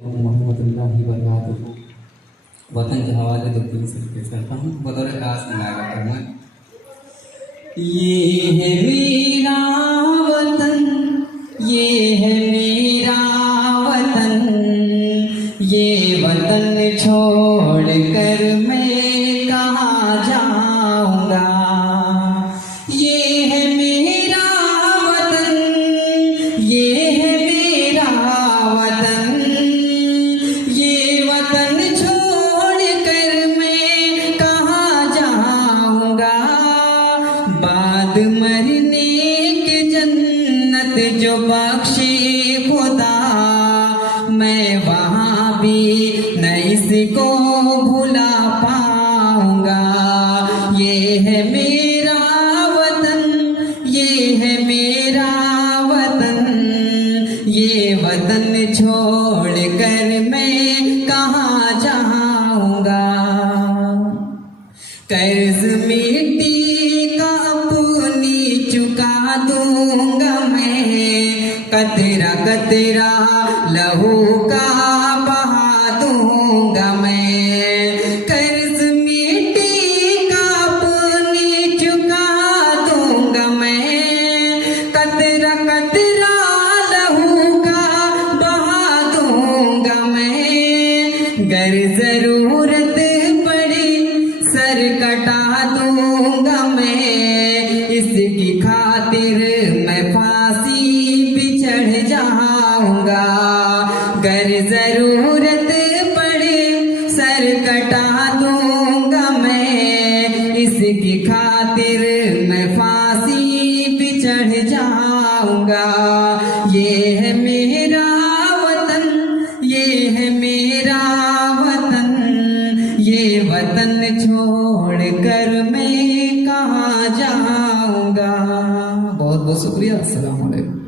मोहम्मदुल्लाहि वबरकातुहू। वतन के हवाले तो दिल से पेश करता हूँ बतौर खास मुलाकात मैं। ये है मेरा वतन, ये है मेरा वतन, ये वतन छोड़ कर मैं कहाँ जाऊँगा। ये है मेरा वतन, ये है मेरा वतन, ये वतन छोड़ कर मैं कहाँ जाऊँगा। बाद मरने के जन्नत जो बख्शे खुदा, मैं वहाँ भी न इसको भुला पाऊँगा। ये है मेरा वतन, ये है मेरा वतन, ये वतन छोड़ कर मैं कहाँ जाऊँगा। कर्ज मिट्टी का अपनी चुका दूंगा मैं, कतरा कतरा लहू का बहा दूंगा मैं। कर्ज मिट्टी का अपनी चुका दूंगा मैं, कतरा कतरा लहू का बहा दूंगा मैं। गर जरूरत पड़ी सर कटा दूंगा मैं, इसकी खातिर मैं फांसी पे चढ़ जाऊंगा। गर जरूरत पड़े सर कटा दूंगा मैं, इसकी खातिर मैं फांसी पे चढ़ जाऊंगा। ये है मेरा वतन, ये है मेरा वतन, ये वतन छोड़ कर मैं कहाँ जाऊँगा। बहुत बहुत शुक्रिया। अस्सलाम वालेकुम।